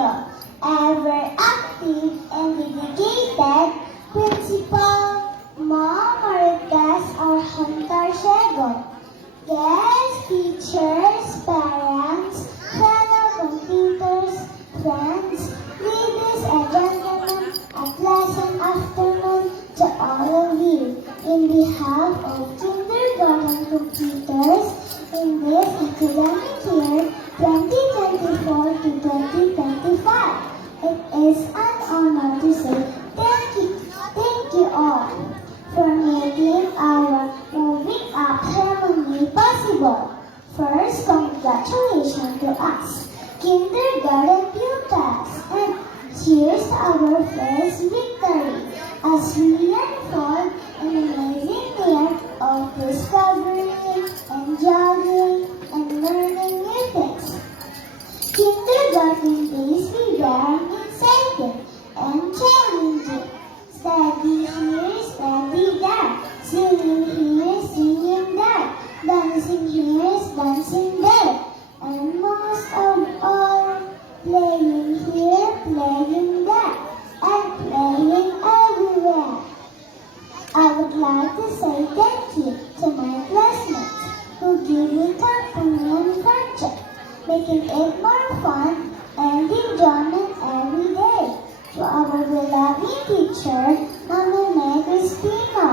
the ever active and dedicated Principal Marites Arhantar. Guest teachers, parents, fellow computers, friends, ladies and gentlemen, a pleasant afternoon to all of you. In behalf of kindergarten computers in this academic year 2024 to 2025, it is an honor to say thank you all for making our moving up ceremony possible. First, congratulations to us, kindergarten pupils, and cheers to our first victory as we unfold an amazing year of discovering, enjoying, and learning new things. Kindergarten days began exciting and challenging. Study here, study there, singing here, singing there, dancing here, dancing there, and most of all, playing here, playing there, and playing everywhere. I would like to say thank you to my classmates who give me company and friendship, making it more fun and enjoyment every day. To our beloved teacher, Mama Meg Crispino,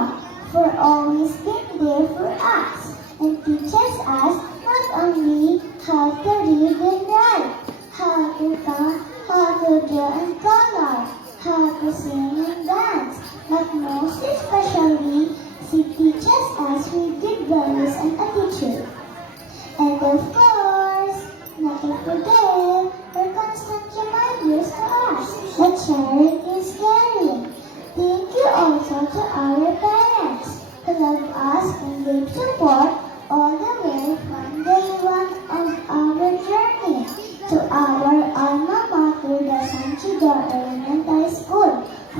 for always being there for us and teaches us not only how to read and write, how to count, how to draw and color, how to sing and dance, but most especially, she teaches us with good values and attitude. And of course, not to forget her constant reminders to us that sharing is caring. Thank you also to our parents who love us and gave support all the way from day one of our journey to our alma mater, the San Chidor Elementary School,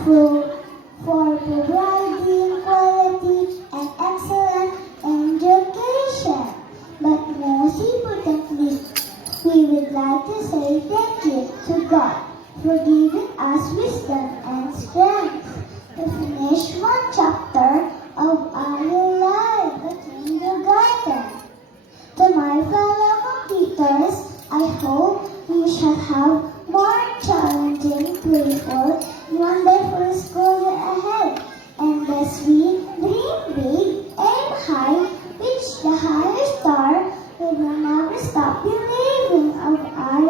for providing quality and excellent education. But most importantly, we would like to say thank you to God for giving us wisdom and strength to finish one chapter of our life, the kindergarten. To my fellow computers, I hope you shall have more challenging, playful, wonderful school year ahead. And as we dream big, aim high, reach the higher star, we will never stop believing of our